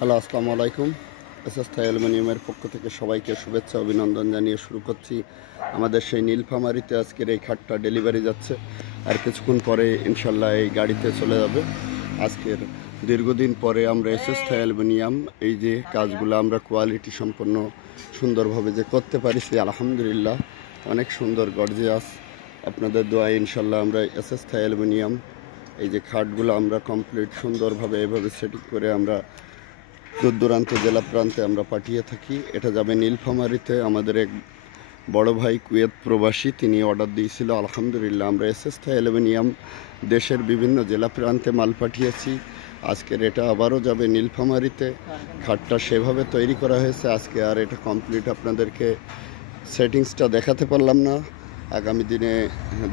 Hello, আসসালামু আলাইকুম। SS থাই অ্যালুমিনিয়ামের পক্ষ থেকে সবাইকে শুভেচ্ছা অভিনন্দন জানিয়ে শুরু করছি আমাদের সেই নীলফামারীতে আজকের এই খাটটা ডেলিভারি যাচ্ছে। আর কিছুক্ষণ পরে ইনশাল্লাহ এই গাড়িতে চলে যাবে। আজকের দীর্ঘদিন পরে আমরা এসএস থাই অ্যালুমিনিয়াম এই যে কাজগুলো আমরা কোয়ালিটি সম্পন্ন সুন্দরভাবে যে করতে পারিছি, আলহামদুলিল্লাহ অনেক সুন্দর গর্জিয়াস। আপনাদের দোয়ায় ইনশাল্লাহ আমরা এসএস থাই অ্যালুমিনিয়াম এই যে খাটগুলো আমরা কমপ্লিট সুন্দরভাবে এভাবে সেটিং করে আমরা দূর দূরান্ত জেলা প্রান্তে আমরা পাঠিয়ে থাকি। এটা যাবে নীলফামারীতে। আমাদের এক বড় ভাই কুয়েত প্রবাসী, তিনি অর্ডার দিয়েছিল। আলহামদুলিল্লাহ আমরা এসএস থাই অ্যালুমিনিয়াম দেশের বিভিন্ন জেলা প্রান্তে মাল পাঠিয়েছি। আজকের এটা আবারও যাবে নীলফামারীতে। খাটটা সেভাবে তৈরি করা হয়েছে। আজকে আর এটা কমপ্লিট আপনাদেরকে সেটিংসটা দেখাতে পারলাম না, আগামী দিনে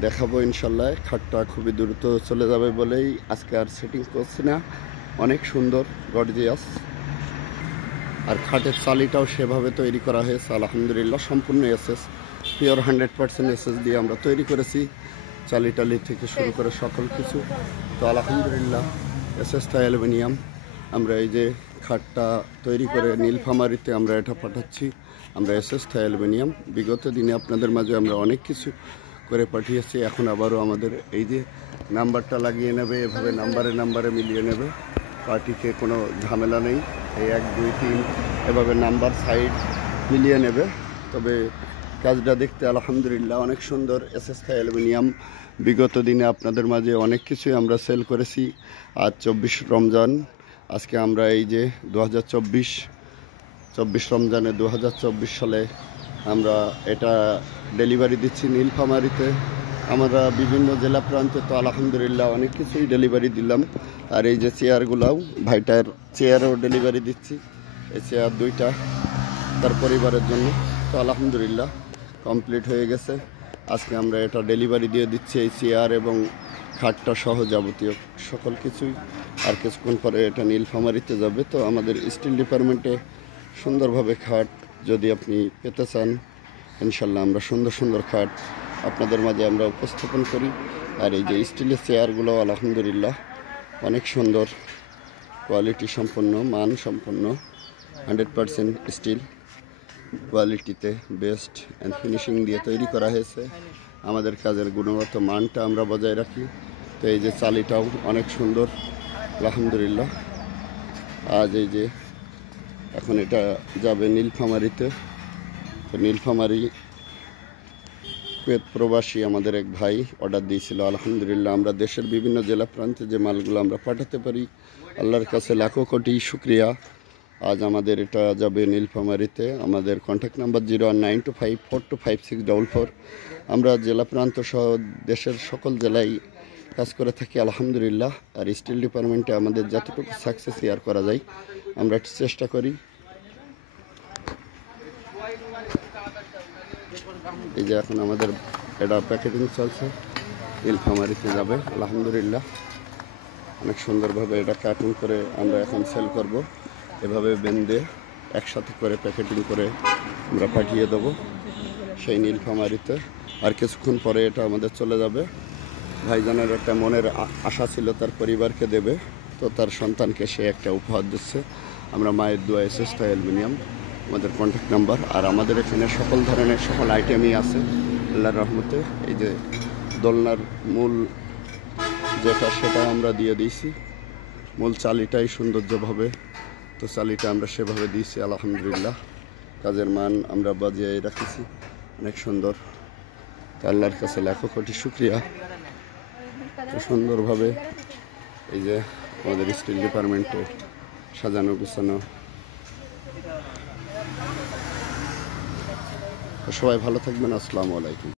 দেখাবো ইনশাল্লাহ। খাটটা খুবই দ্রুত চলে যাবে বলেই আজকে আর সেটিং করছি না। অনেক সুন্দর গর্জিয়াস। আর খাটের চালিটাও সেভাবে তৈরি করা হয়েছে আলহামদুলিল্লাহ, সম্পূর্ণ এসএস, পিওর 100% এসএস দিয়ে আমরা তৈরি করেছি। চালি থেকে শুরু করে সকল কিছু। তো আলহামদুলিল্লাহ এসএস থাই অ্যালুমিনিয়াম আমরা এই যে খাটটা তৈরি করে নীলফামারীতে আমরা এটা পাঠাচ্ছি। আমরা এসএস থাই অ্যালুমিনিয়াম বিগত দিনে আপনাদের মাঝে আমরা অনেক কিছু করে পাঠিয়েছি। এখন আবারও আমাদের এই যে নাম্বারটা লাগিয়ে নেবে, এভাবে নাম্বারে মিলিয়ে নেবে। পার্টিকে কোনো ঝামেলা নেই। এই 1 2 3 এভাবে নাম্বার সাইড মিলিয়ে নেবে। তবে কাজটা দেখতে আলহামদুলিল্লাহ অনেক সুন্দর। এসএস থাই অ্যালুমিনিয়াম বিগত দিনে আপনাদের মাঝে অনেক কিছুই আমরা সেল করেছি। আজ 24 রমজান। আজকে আমরা এই যে 24 রমজানে 2024 সালে আমরা এটা ডেলিভারি দিচ্ছি নীলফামারীতে। আমরা বিভিন্ন জেলা প্রান্তে তো আলহামদুলিল্লাহ অনেক কিছুই ডেলিভারি দিলাম। আর এই যে চেয়ারগুলাও, ভাইটার চেয়ারও ডেলিভারি দিচ্ছি। এই চেয়ার 2টা তার পরিবারের জন্য। তো আলহামদুলিল্লাহ কমপ্লিট হয়ে গেছে। আজকে আমরা এটা ডেলিভারি দিয়ে দিচ্ছি, এই চেয়ার এবং খাটটা সহ যাবতীয় সকল কিছুই। আর কিছুক্ষণ পরে এটা নীলফামারীতে যাবে। তো আমাদের স্টিল ডিপার্টমেন্টে সুন্দরভাবে খাট যদি আপনি পেতে চান, ইনশাল্লাহ আমরা সুন্দর সুন্দর খাট আপনাদের মাঝে আমরা উপস্থাপন করি। আর এই যে স্টিলের চেয়ারগুলো আলহামদুলিল্লাহ অনেক সুন্দর, কোয়ালিটি সম্পন্ন, মান সম্পন্ন, 100% স্টিল কোয়ালিটিতে বেস্ট অ্যান্ড ফিনিশিং দিয়ে তৈরি করা হয়েছে। আমাদের কাজের গুণগত মানটা আমরা বজায় রাখি। তো এই যে চালিটাও অনেক সুন্দর আলহামদুলিল্লাহ। আজ এই যে এখন এটা যাবে নীলফামারীতে। তো নীলফামারী কুয়েত প্রবাসী আমাদের এক ভাই অর্ডার দিয়েছিল। আলহামদুলিল্লাহ আমরা দেশের বিভিন্ন জেলা প্রান্তে যে মালগুলো আমরা পাঠাতে পারি, আল্লাহর কাছে লাখো কোটি শুক্রিয়া। আজ আমাদের এটা যাবে নীলফামারীতে। আমাদের কন্ট্যাক্ট নাম্বার 0195425644। আমরা জেলা প্রান্ত সহ দেশের সকল জেলায় কাজ করে থাকি আলহামদুলিল্লাহ। আর স্টিল ডিপার্টমেন্টে আমাদের যতটুকু সাকসেস ইয়ার করা যায় আমরা চেষ্টা করি। এই যে এখন আমাদের এটা প্যাকেটিং চলছে, নীলফামারীতে যাবে আলহামদুলিল্লাহ। অনেক সুন্দরভাবে এটা কাটিং করে আমরা এখন সেল করব। এভাবে বেঁধে একসাথে করে প্যাকেটিং করে আমরা পাঠিয়ে দেবো সেই নীলফামারীতে। আর কিছুক্ষণ পরে এটা আমাদের চলে যাবে। ভাইজানের একটা মনের আশা ছিল তার পরিবারকে দেবে, তো তার সন্তানকে সে একটা উপহার দিচ্ছে। আমরা মায়ের দোয়া এসএস থাই অ্যালুমিনিয়াম আমাদের কন্ট্যাক্ট নাম্বার। আর আমাদের এখানে সকল ধরনের সকল আইটেমই আছে আল্লাহর রহমতে। এই যে দোলনার মূল যেটা সেটা আমরা দিয়ে দিয়েছি, মূল চালিটাই সৌন্দর্যভাবে। তো চালিটা আমরা সেভাবে দিয়েছি আলহামদুলিল্লাহ। কাজের মান আমরা বাজিয়ে রাখেছি অনেক সুন্দর। তো আল্লাহর কাছে লাখো কোটি শুক্রিয়া। তো সুন্দরভাবে এই যে আমাদের স্টিল ডিপার্টমেন্টে সাজানো গুছানো। সবাই ভালো থাকবেন। আসসালামু আলাইকুম।